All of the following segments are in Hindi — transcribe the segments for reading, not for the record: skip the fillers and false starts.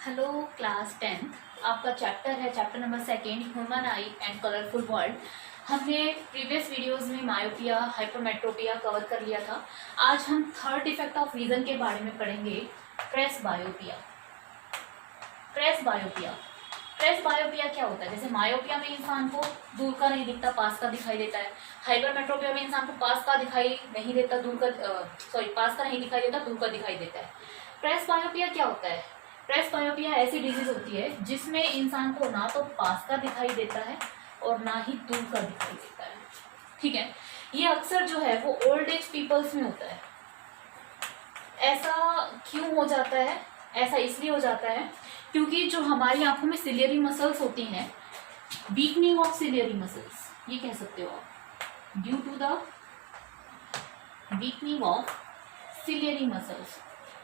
Hello class 10th। आपका चैप्टर है chapter number 2 human I and colourful world. हमने प्रीवियस वीडियोस में मायोपिया हाइपरमेट्रोपिया कवर कर लिया था। आज हम थर्ड डिफेक्ट ऑफ विजन के बारे में पढ़ेंगे, प्रेसबायोपिया। प्रेसबायोपिया प्रेसबायोपिया क्या होता है? जैसे मायोपिया में इंसान को दूर का नहीं दिखता, पास का दिखाई देता है। हाइपरमेट्रोपिया में इंसान को पास का दिखाई नहीं देता, पास का नहीं दिखाई देता, दूर का दिखाई देता है। प्रेसबायोपिया क्या होता है? प्रेसबायोपिया ऐसी डिजीज होती है जिसमें इंसान को ना तो पास का दिखाई देता है और ना ही दूर का दिखाई देता है। ठीक है, ये अक्सर जो है वो ओल्ड एज पीपल्स में होता है। ऐसा क्यों हो जाता है? ऐसा इसलिए हो जाता है क्योंकि जो हमारी आंखों में सिलियरी मसल्स होती हैं, वीकनिंग ऑफ सिलियरी मसल्स, ये कह सकते हो आप, due to the weakening of ciliary muscles.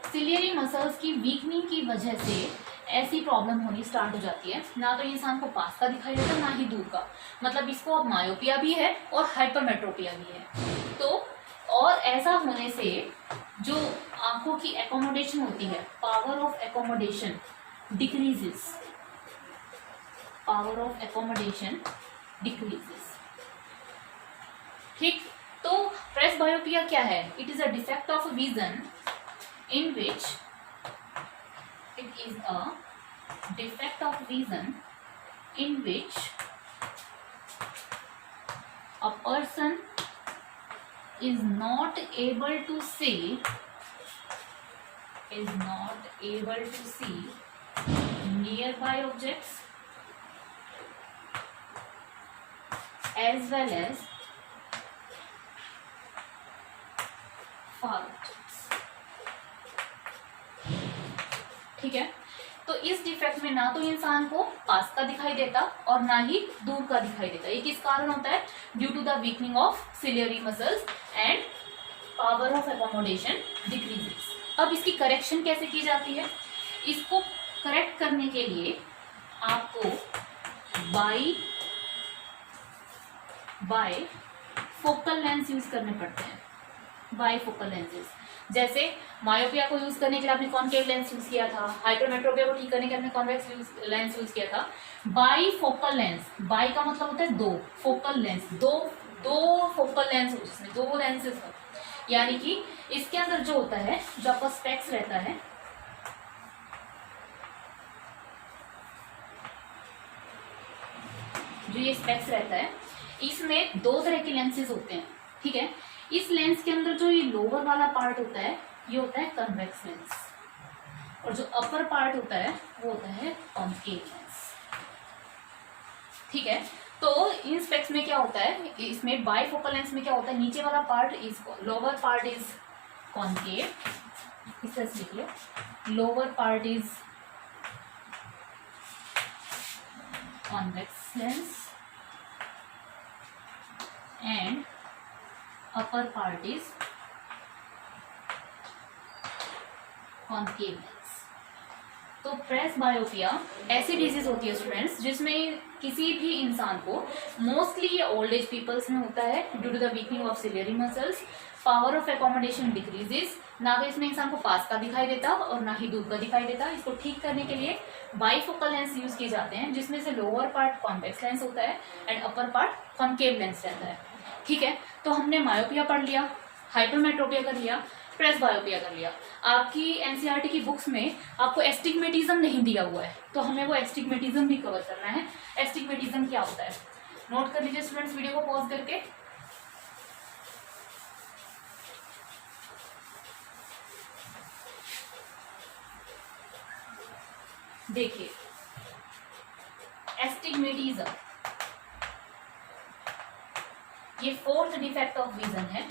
Ciliary muscles की वीकनिंग की वजह से ऐसी प्रॉब्लम होनी स्टार्ट हो जाती है, ना तो इंसान को पास का दिखाई देता ना ही दूर का। मतलब इसको अब मायोपिया भी है और हाइपरमेट्रोपिया भी है। तो और ऐसा होने से जो आंखों की एकोमोडेशन होती है, power of accommodation decreases, power of accommodation decreases. ठीक, तो प्रेसबायोपिया क्या है? It is a defect of vision in which it is a defect of vision in which a person is not able to see nearby objects as well as far objects। ठीक है, तो इस डिफेक्ट में ना तो इंसान को पास का दिखाई देता और ना ही दूर का दिखाई देता। ये किस कारण होता है? Due to the weakening of ciliary muscles and power of accommodation decreases. अब इसकी करेक्शन कैसे की जाती है? इसको करेक्ट करने के लिए आपको बाई फोकल लेंस यूज करने पड़ते हैं, बाई फोकल लेंसेज। जैसे मायोपिया को यूज करने के लिए आपने कॉनकेव लेंस यूज किया था, हाइपरमेट्रोपिया को ठीक करने के लिए आपने कॉन्वेक्स लेंस यूज किया था। बाई फोकल लेंस, बाई का मतलब होता है दो, फोकल लेंस दो फोकल लेंस हो जिसमें दो लेंसेज हो। यानी कि इसके अंदर जो होता है, जो आपका स्पेक्स रहता है, जो ये स्पेक्स रहता है, इसमें दो तरह के लेंसेज होते हैं। ठीक है, इस लेंस के अंदर जो ये लोअर वाला पार्ट होता है, ये होता है कन्वेक्स लेंस, और जो अपर पार्ट होता है वो होता है कॉन्केव लेंस। ठीक है, तो इन स्पेक्स में क्या होता है, इसमें बाइफोकल लेंस में क्या होता है, नीचे वाला part is, lower part is concave, इसे लिख लो, lower part is convex lens and upper part is concave lens। तो प्रेसबायोपिया ऐसी डिजीज होती है स्टूडेंट्स जिसमें किसी भी इंसान को, मोस्टली ये ओल्ड एज पीपल्स में होता है, due to the weakening of ciliary muscles, power of accommodation decreases, ना तो इसमें इंसान को पास का दिखाई देता और ना ही दूर का दिखाई देता। इसको ठीक करने के लिए बाइफोकल लेंस यूज किए जाते हैं, जिसमें से लोअर पार्ट कॉन्वेक्स लेंस होता है and upper part concave lens रहता है। ठीक है, तो हमने मायोपिया पढ़ लिया, हाइपरमेट्रोपिया कर लिया, प्रेसबायोपिया कर लिया। आपकी एनसीईआरटी की बुक्स में आपको एस्टिग्मेटिज्म नहीं दिया हुआ है, तो हमें वो एस्टिग्मेटिज्म भी कवर करना है। एस्टिग्मेटिज्म क्या होता है? नोट कर लीजिए स्टूडेंट्स, वीडियो को पॉज करके। देखिए, एस्टिग्मेटिज्म ये फोर्थ डिफेक्ट ऑफ विजन है।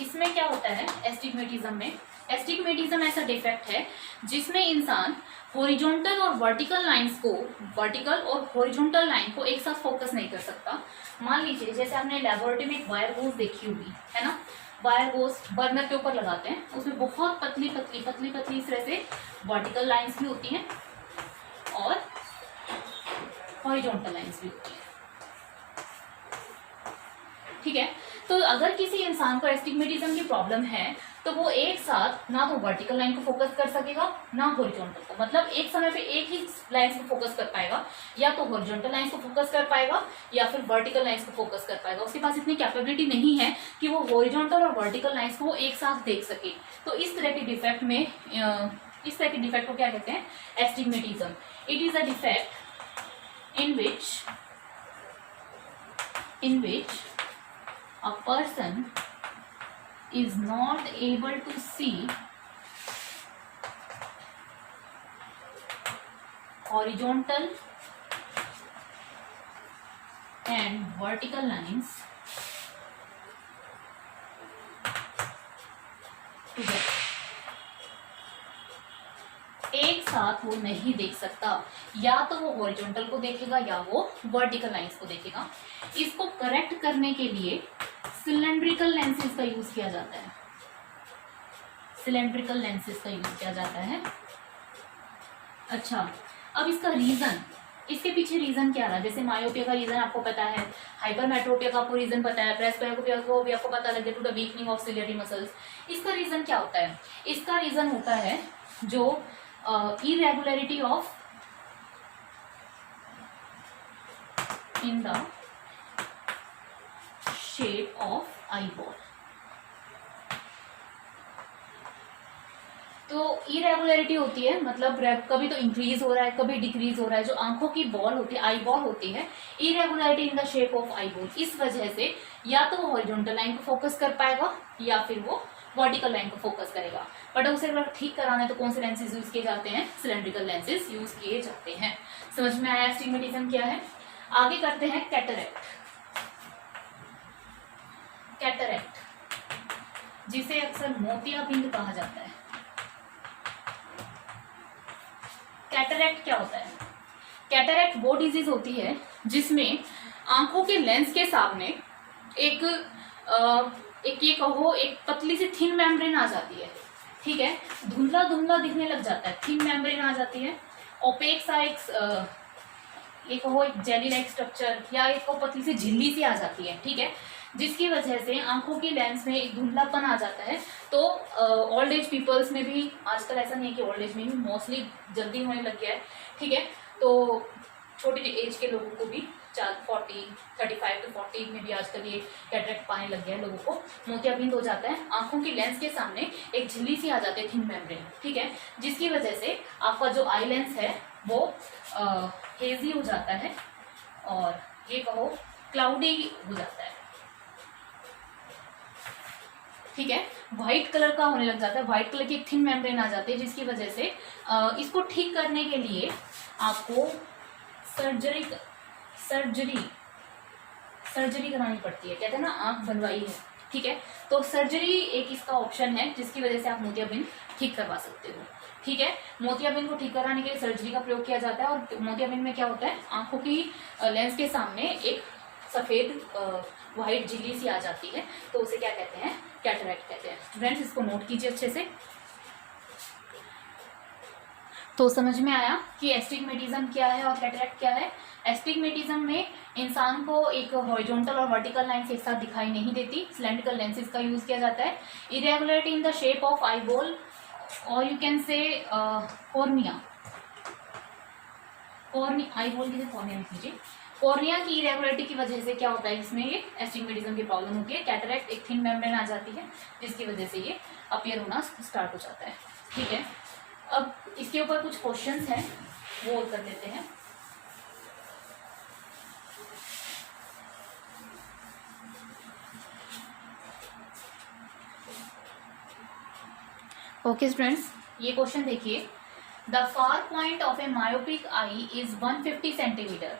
इसमें क्या होता है एस्टिग्मेटिज्म में? एस्टिग्मेटिज्म ऐसा डिफेक्ट है जिसमें इंसान हॉरिजॉन्टल और वर्टिकल लाइंस को, वर्टिकल और हॉरिजॉन्टल लाइन को एक साथ फोकस नहीं कर सकता। मान लीजिए जैसे आपने लेबोरेटरी में एक वायर गोज देखी होगी, है ना, वायर गोज बर्नर के ऊपर लगाते हैं, उसमें बहुत पतली पतली पतली पतली इस तरह से वर्टिकल लाइंस भी होती हैं और हॉरिजॉन्टल लाइंस भी होती हैं। ठीक है, तो अगर किसी इंसान को एस्टिग्मेटिज्म की प्रॉब्लम है तो वो एक साथ ना तो वर्टिकल लाइन को फोकस कर सकेगा ना हॉरिजॉन्टल को, मतलब एक समय पे एक ही लाइन को फोकस कर पाएगा, या तो हॉरिजॉन्टल लाइन को फोकस कर पाएगा या फिर वर्टिकल लाइंस को फोकस कर पाएगा। उसके पास इतनी कैपेबिलिटी नहीं है कि वो हॉरिजॉन्टल और वर्टिकल लाइंस को वो एक साथ देख सके। तो इस तरह के डिफेक्ट में इस तरह के डिफेक्ट को क्या कहते हैं? Astigmatism. It is a defect in which a person is not able to see horizontal and vertical lines together। एक साथ वो नहीं देख सकता, या तो वो हॉरिजॉन्टल को देखेगा या वो वर्टिकल लाइंस को देखेगा। इसको करेक्ट करने के लिए सिलेंड्रिकल लेंसेज का यूज किया जाता है, सिलेंड्रिकल लेंसेज का यूज किया जाता है। अच्छा, अब इसका रीजन, इसके पीछे रीजन क्या रहा? जैसे मायोपिया का रीजन आपको पता है, हाइपरमेट्रोपिया का आपको रीजन पता है, प्रेसबायोपिया को भी आपको पता लगे to the weakening of ciliary muscles. इसका रीजन क्या होता है? इसका रीजन होता है जो irregularity of in the shape of eyeball। तो इरेगुलरिटी होती है, मतलब कभी तो इंक्रीज हो रहा है कभी डिक्रीज हो रहा है। जो आंखों की बॉल होती है, आई बॉल होती है, irregularity in the shape of eye ball. इस वजह से या तो वो हॉरिजॉन्टल लाइन को फोकस कर पाएगा या फिर वो वर्टिकल लाइन को फोकस करेगा। बट उसे अगर ठीक कराना है तो कौन से लेंसेज यूज किए जाते हैं? सिलेंड्रिकल लेंसेज यूज किए जाते हैं। समझ में आया एस्टिग्मेटिज्म क्या है? आगे करते हैं कैटरेक्ट। कैटरेक्ट जिसे अक्सर मोतियाबिंद कहा जाता है। कैटरेक्ट क्या होता है? कैटरेक्ट वो डिजीज होती है जिसमें आंखों के लेंस के सामने एक ये कहो एक पतली सी थिन मेम्ब्रेन आ जाती है, ठीक है, धुंधला धुंधला दिखने लग जाता है, थिन मेम्ब्रेन आ जाती है, ओपेक सा एक ये कहो एक जेली लाइक स्ट्रक्चर या एक पतली सी झिल्ली सी आ जाती है, ठीक है, जिसकी वजह से आंखों की लेंस में एक धुंधलापन आ जाता है। तो ओल्ड एज पीपल्स में भी, आजकल ऐसा नहीं है कि ओल्ड एज में भी, मोस्टली जल्दी होने लग गया है, ठीक है, तो छोटी एज के लोगों को भी 35 to 40 में भी आजकल ये कैटरेक्ट पाने लग गया है लोगों को, मोतियाबिंद हो जाता है, आंखों की लेंस के सामने एक झिल्ली सी आ जाती है, थिन मेम्ब्रेन, ठीक है, जिसकी वजह से आपका जो आई लेंस है वो हेजी हो जाता है और ये कहो क्लाउडी हो जाता है, ठीक है, व्हाइट कलर का होने लग जाता है, व्हाइट कलर की एक थिन मेम्ब्रेन आ जाती है, जिसकी वजह से इसको ठीक करने के लिए आपको सर्जरी करानी पड़ती है। कहते हैं ना आंख बनवाई है, ठीक है, तो सर्जरी एक इसका ऑप्शन है जिसकी वजह से आप मोतियाबिंद ठीक करवा सकते हो, ठीक है। मोतियाबिंद को ठीक कराने के लिए सर्जरी का प्रयोग किया जाता है। और मोतियाबिंद में क्या होता है, आंखों की लेंस के सामने एक सफेद व्हाइट झिल्ली सी आ जाती है, तो उसे क्या कहते हैं? कैटरेक्ट कहते हैं। स्टूडेंट्स इसको नोट कीजिए अच्छे से। तो समझ में आया कि एस्टिग्मेटिज्म क्या है और कैटरेक्ट क्या है। एस्टिग्मेटिज्म में इंसान को एक हॉरिजॉन्टल और वर्टिकल लाइंस एक साथ दिखाई नहीं देती, सिलेंड्रिकल लेंसेज का यूज किया जाता है। Irregularity in the shape of eye ball और you can say cornea, eye ball की कॉर्निया लिख लीजिए। कॉर्निया की इरेगुलरिटी की वजह से क्या होता है, इसमें ये एस्टिग्मेटिज्म की प्रॉब्लम होती है। कैटरेक्ट एक थिन मेम्ब्रेन आ जाती है जिसकी वजह से ये अपीयर होना स्टार्ट हो जाता है, ठीक है। अब इसके ऊपर कुछ क्वेश्चंस हैं वो कर लेते हैं। ओके स्टूडेंट्स, ये क्वेश्चन देखिए। The far point of a myopic eye is 150 centimetre.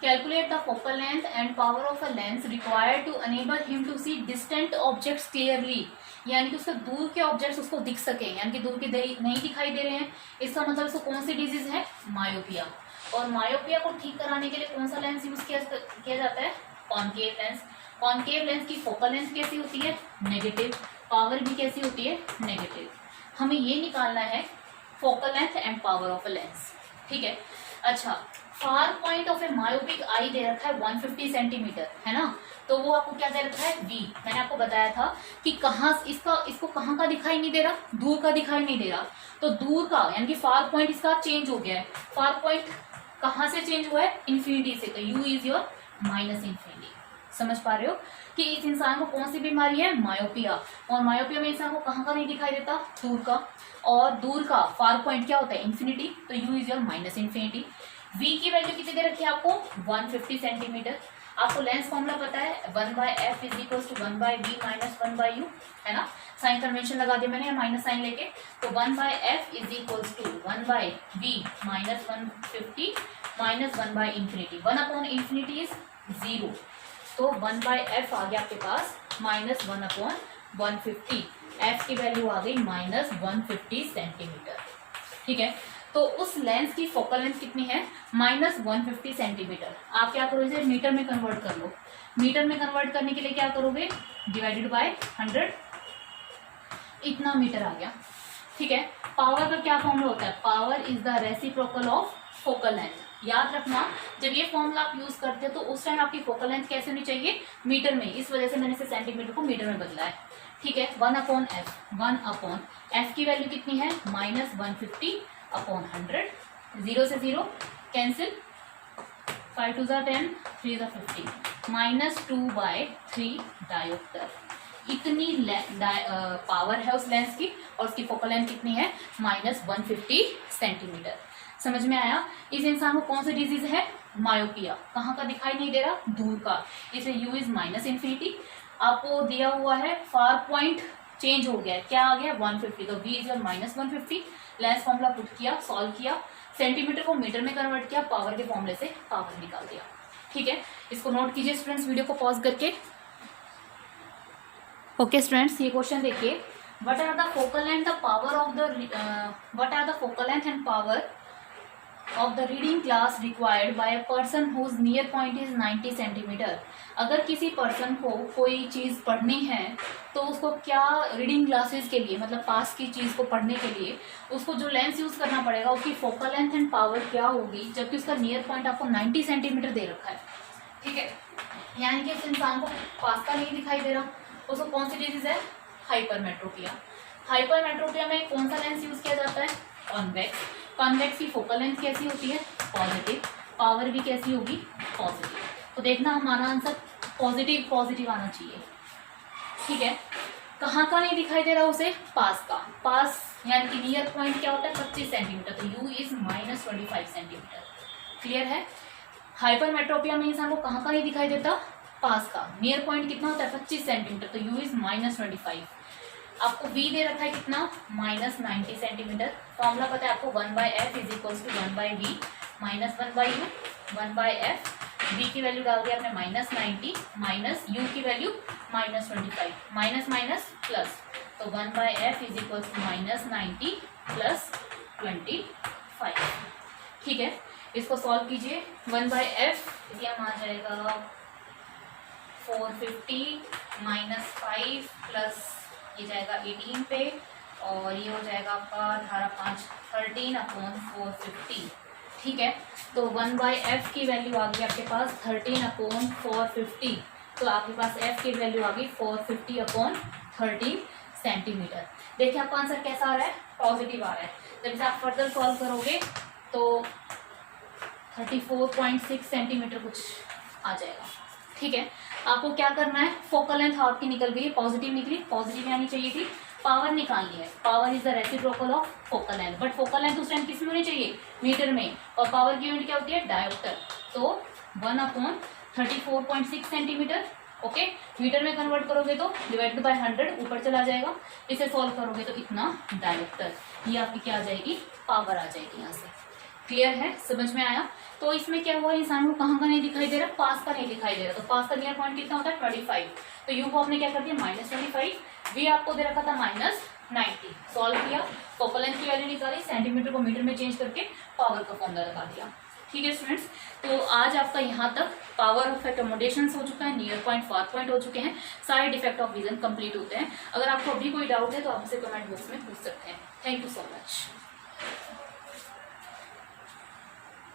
Calculate the focal length and power of a lens required to enable him to see distant objects clearly. यानी कि उसके दूर के ऑब्जेक्ट्स उसको दिख सके, यानी कि दूर के नहीं दिखाई दे रहे हैं। इसका मतलब इसको कौन सी डिजीज है? मायोपिया। और मायोपिया को ठीक कराने के लिए कौन सा लेंस यूज किया जाता है? Concave lens. कॉनकेव लेंस की फोकल लेंथ कैसी होती है? नेगेटिव। पावर भी कैसी होती है? नेगेटिव। हमें ये निकालना है focal length and power of a lens, ठीक है। अच्छा, far point of a myopic eye दे रखा है 150 सेंटीमीटर, है ना, तो वो आपको क्या दे रखा है V। मैंने आपको बताया था कि कहाँ इसको कहाँ का दिखाई नहीं दे रहा, दूर का दिखाई नहीं दे रहा, तो दूर का यानी कि फार पॉइंट इसका चेंज हो गया है। फार पॉइंट कहाँ से चेंज हुआ है, इन्फिनिटी से, तो U is your minus infinity. समझ पा रहे हो कि इस इंसान को कौन सी बीमारी है, मायोपिया, और मायोपिया में इंसान को कहाँ का नहीं दिखाई देता, दूर का, और दूर का फार पॉइंट क्या होता है, इन्फिनिटी, तो U is your minus infinity. V की वैल्यू कितनी दे रखी है आपको, 150 सेंटीमीटर। आपको लेंस फॉर्मूला पता है 1/f is equal to 1/v minus 1/u, है ना, साइन कन्वेंशन लगा दिया मैंने माइनस साइन लेके, तो 1/f is equal to 1/v minus 150 minus infinity, infinity is 0, तो 1/f आ गया आपके पास माइनस 1/150, f की वैल्यू आ गई माइनस 150 सेंटीमीटर। ठीक है, तो उस लेंस की फोकल लेंथ कितनी है, माइनस 150 सेंटीमीटर। आप क्या करो, इसे मीटर में कन्वर्ट कर लो। मीटर में कन्वर्ट करने के लिए क्या करोगे, डिवाइडेड बाय 100, इतना मीटर आ गया। ठीक है, पावर का क्या फॉर्मूला होता है, power is the reciprocal of focal length. याद रखना, जब ये फॉर्मूला आप यूज करते हो तो उस टाइम आपकी फोकल लेंथ कैसे होनी चाहिए, मीटर में, इस वजह से मैंने इसे सेंटीमीटर को मीटर में बदला है। ठीक है, 1/f, 1/f की वैल्यू कितनी है, माइनस 150 अपॉन 100, 0 से 0 कैंसिल, 5 2 10, 3 50, माइनस 2/3 डायोप्टर। इतनी पावर है उस लेंस की, और उसकी फोकल लेंथ कितनी है, माइनस 150 सेंटीमीटर। समझ में आया। इस इंसान को कौन सा डिजीज है, मायोपिया, कहाँ का दिखाई नहीं दे रहा, दूर का, इसलिए U इज माइनस इन्फिनिटी। आपको दिया हुआ है फार पॉइंट चेंज हो गया, क्या आ गया 150, तो V is minus 150। Lens formula put किया, सॉल्व किया, सेंटीमीटर को मीटर में कन्वर्ट किया, पावर के फॉर्मूले से पावर निकाल दिया। ठीक है, इसको नोट कीजिए स्टूडेंट्स वीडियो को पॉज करके। ओके स्टूडेंट्स, ये क्वेश्चन देखिए, what are the focal length the power of the what are the focal length and power of the reading glass required by a person whose near point is 90 centimetre. अगर किसी पर्सन को कोई चीज़ पढ़नी है तो उसको क्या रीडिंग ग्लासेस के लिए, मतलब पास की चीज़ को पढ़ने के लिए उसको जो लेंस यूज़ करना पड़ेगा, उसकी फोकल लेंथ एंड पावर क्या होगी, जबकि उसका नियर पॉइंट आपको 90 सेंटीमीटर दे रखा है। ठीक है, यानी कि उस इंसान को पास का नहीं दिखाई दे रहा, उसको कौन सी डिजीज है, हाइपरमेट्रोपिया। हाइपरमेट्रोपिया में कौन सा लेंस यूज़ किया जाता है, कॉन्वेक्स। कॉन्वेक्स की फोकल लेंथ कैसी होती है, पॉजिटिव, पावर भी कैसी होगी, पॉजिटिव। तो देखना हमारा आंसर पॉजिटिव पॉजिटिव आना चाहिए। ठीक है, कहाँ का नहीं दिखाई दे रहा उसे, पास का, पास यानी कि नियर पॉइंट क्या होता है 25 सेंटीमीटर, तो U is minus 25 centimetre. Clear है। हाइपरमेट्रोपिया में इंसान को कहाँ का नहीं दिखाई देता, पास का, नियर पॉइंट कितना होता है 25 सेंटीमीटर, तो U इज माइनस 25। आपको V दे रखा है कितना, माइनस 90 सेंटीमीटर। फॉर्मूला पता है आपको 1/f is equals to 1/v minus 1/u, 1/f, V की वैल्यू डाल दिया आपने माइनस 90, माइनस U की value minus 25, minus minus plus, तो 1/f is equals to minus 90 plus 25। ठीक है, इसको सॉल्व कीजिए, 1/f ये आ जाएगा 450 माइनस 5 प्लस ये जाएगा 18 पे, और ये हो जाएगा आपका 5 13/450। ठीक है, तो 1/f की वैल्यू आ गई आपके पास 13/450, तो आपके पास f की वैल्यू आ गई 450/13 सेंटीमीटर। देखिए आपका आंसर कैसा आ रहा है, पॉजिटिव आ रहा है। जब इसे आप फर्दर सॉल्व करोगे तो 34.6 सेंटीमीटर कुछ आ जाएगा। ठीक है, आपको क्या करना है, फोकल लेंथ आपकी निकल गई, पॉजिटिव निकली, पॉजिटिव आनी चाहिए थी, पावर निकालनी है, power is the reciprocal of focal length, but focal length उस टाइम किस में होनी चाहिए, मीटर में, और पावर की यूनिट क्या होती है, डायोप्टर, तो 1/34.6 सेंटीमीटर। ओके, मीटर में कन्वर्ट करोगे तो डिवाइडेड बाय 100 ऊपर चला जाएगा, इसे सॉल्व करोगे तो इतना डायोप्टर, ये आपकी क्या आ जाएगी, पावर आ जाएगी यहाँ से। क्लियर है, समझ में आया। तो इसमें क्या हुआ, इंसान को कहाँ का नहीं दिखाई दे रहा, पास का नहीं दिखाई दे रहा, तो पास का नियर पॉइंट कितना होता है 25, तो U को आपने क्या कर दिया माइनस 25, V आपको दे रखा था माइनस 90, सॉल्व किया, फोकल लेंथ की वैल्यू निकाली, सेंटीमीटर को मीटर में चेंज करके पावर का फॉर्मूला लगा दिया। ठीक है स्टूडेंट्स, तो आज आपका यहाँ तक पावर ऑफ अकोमोडेशन हो चुका है, नियर पॉइंट फार पॉइंट हो चुके हैं, सारे डिफेक्ट ऑफ विजन कंप्लीट होते हैं। अगर आपको अभी कोई डाउट है तो आप उसे कमेंट बॉक्स में पूछ सकते हैं। Thank you so much.